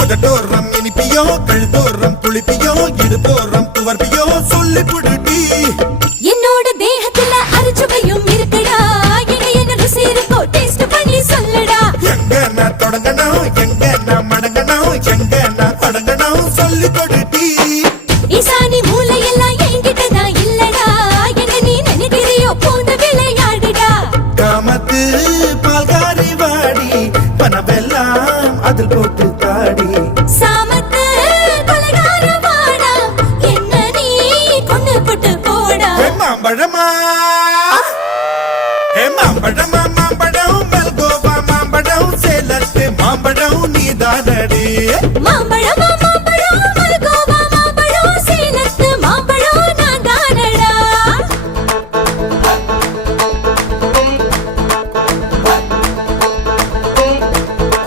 புதட்டோரம் இனிப்பியோ கழுத்தோரம் புளிப்பியோ இடுப்போரம் துவர்ப்பியோ சொல்லி புடுட்டி என்னோட தேகத்துல அரிச்சுவையும் இருக்குடா என்ன ருசி இருக்கோ டேஸ்ட் பண்ணி சொல்லடா எங்க நான் தொடங்கணும் எங்க நான் மடங்கணும் எங்க நான் தொடங்கணும் சொல்லி கொடுட்டி ஈசானி மூளையெல்லாம் என்கிட்ட தான் இல்லடா என்ன நீ நினைக்கிறியோ போந்த விளையாடுடா காமத்து பால்காரி வாடி பணமெல்லாம் அதில் போட்டு